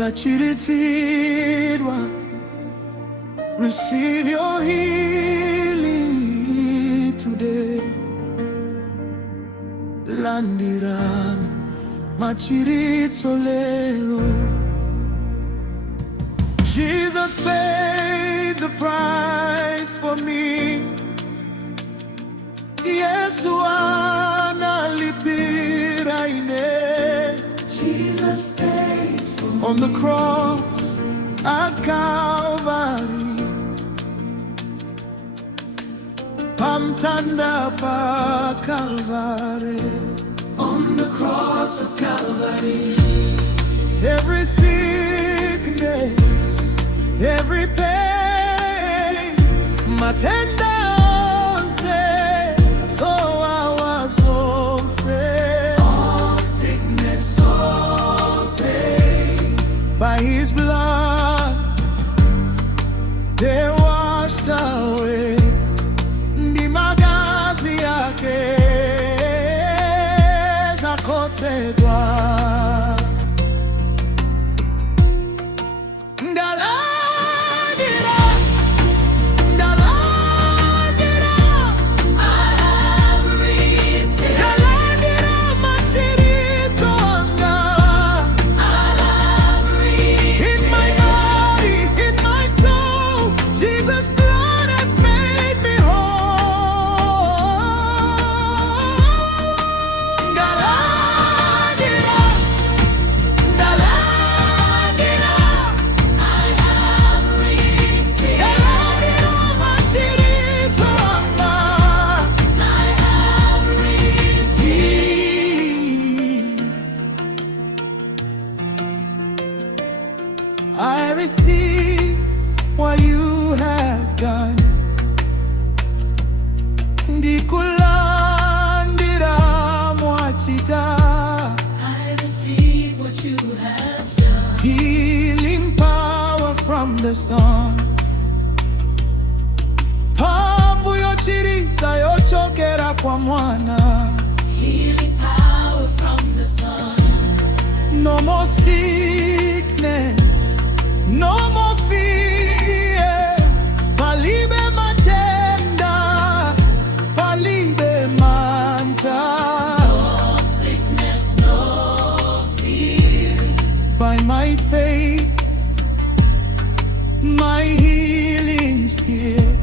tachiritsidwa. Receive your healing today. Ndalandira Machiritso leo. Jesus paid the price for me. Yesu analipira ine. Jesus paid for me. On the cross at Calvary. Pamtanda pa Calvary. On the cross of Calvary. Every sickness, every pain, matenda onse, so our soul say. All sickness, all pain, By His blood, they're washed away. Ndi magazi yake zakotedwa. Ndalandira, Ndalandira, I have received. Ndalandira Machiritso anga. I have received. In my body, in my soul, Jesus' blood has made me whole. Ndalandira, Ndalandira, I have received. Ndalandira Machiritso anga. I have received. I receive what you have done. Ndalandira Machiritso. I receive what you have done. Healing power from the sun. Mphamvu yochiritsa yochokera kwa mwana. Healing power from the sun. No more sickness, no more fear. Palibe matenda, palibe manta. No sickness, no fear. By my faith, my healing's here.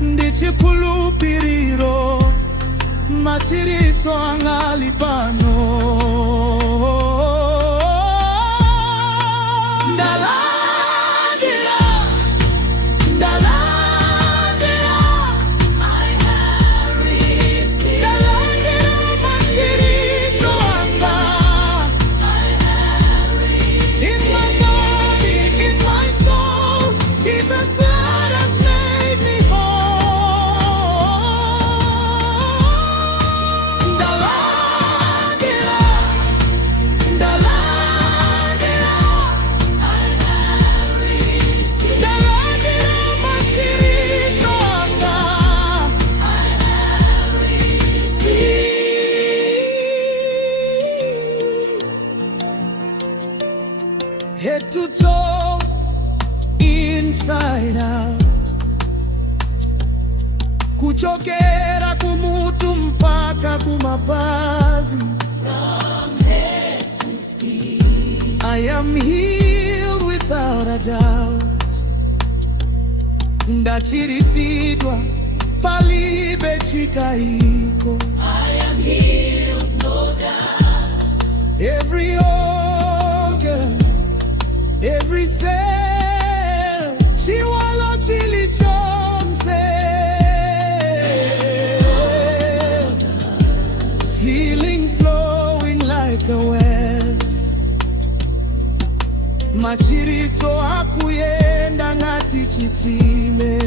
Ndichikhulupiriro, Machiritso angali pano. Ndalandira, Ndalandira, I have received. Ndalandira Machiritso anga. I have received. In my body, in my soul, Jesus' blood has made me whole. Ndalandira, Ndalandira, I have received. Ndalandira Machiritso anga. I have received. Head to toe, inside out. Kuchokera kumutu mpaka kumapazi. From head to feet. I am healed without a doubt. Ndachiritsidwa, palibe chikayiko. I am healed, no doubt. Every organ, every cell, chiwalo chilichonse. Healing flowing like a well. Machiritso akuyenda ngati chitsime.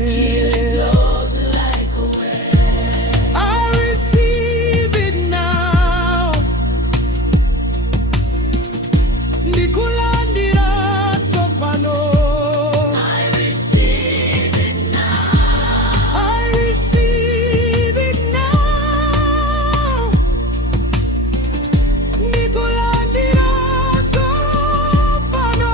Flows like a well. I receive it now. Ndalandira tsopano. I receive it now. I receive it now. Ndalandira tsopano.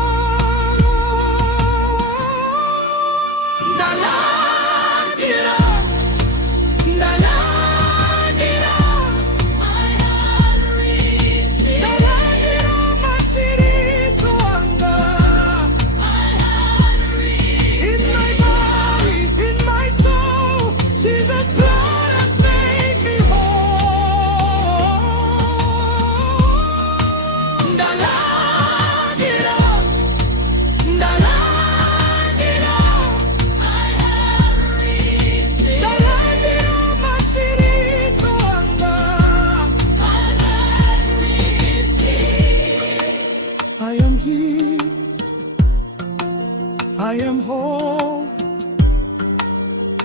I am whole.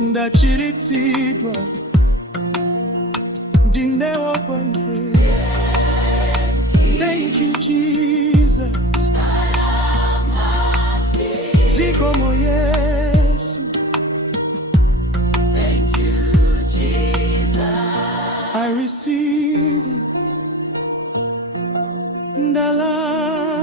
Ndachiritsidwa ndinewo kwamve. Thank you, Jesus. Zikomo Yesu. Thank you, Jesus. I receive it. Ndalandira